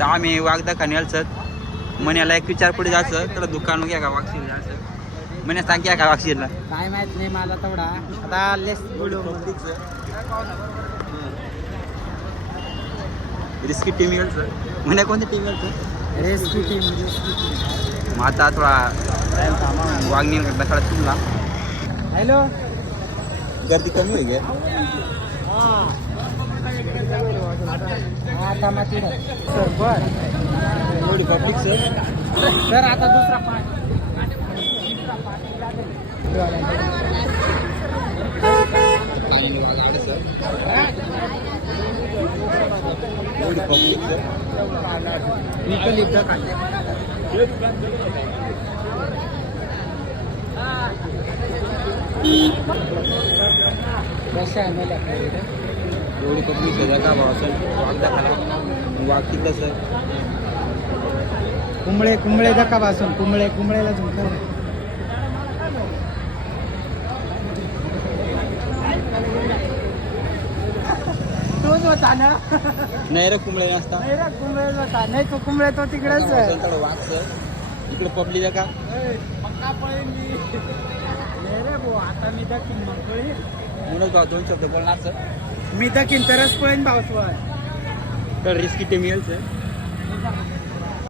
तर आम्ही वागदा खाण्याचं मण्याला एक विचार पुढे जायचं तर दुकान घ्या का वागशील जायचं म्हणे सांग घ्या का वागशीलला काय माहित नाही मला तेवढा आता लेस बोलू रिस्की टीम येईल म्हणे कोणती टीम येईल रेस्क्यू टीम मग आता थोडा वागणी बसायला तुमला हॅलो गर्दी कमी होईल आता माती सर बर एवढी पब्लिक सर आता दुसरा पार्ट एवढी पब्लिक एवढी पब्लिक का भाव असेल वागदा खाला वाग तिथं सर कुंबळे कुंबळे धक्कापासून कुंबळेला झुंकर तोच होता ना नाही रे कुंबळे नसता नाही रे कुंबळे होता नाही तो कुंबळे तो तिकडेच वाघ सर इकडे पब्लिक आहे का पक्का पळेल मी नाही रे भाऊ आता मी दखीन मग पळेल म्हणून भाऊ 2 शब्द बोलणार सर मी दखीन तरच पळेन भाऊ तर रिस्की टीम येईल सर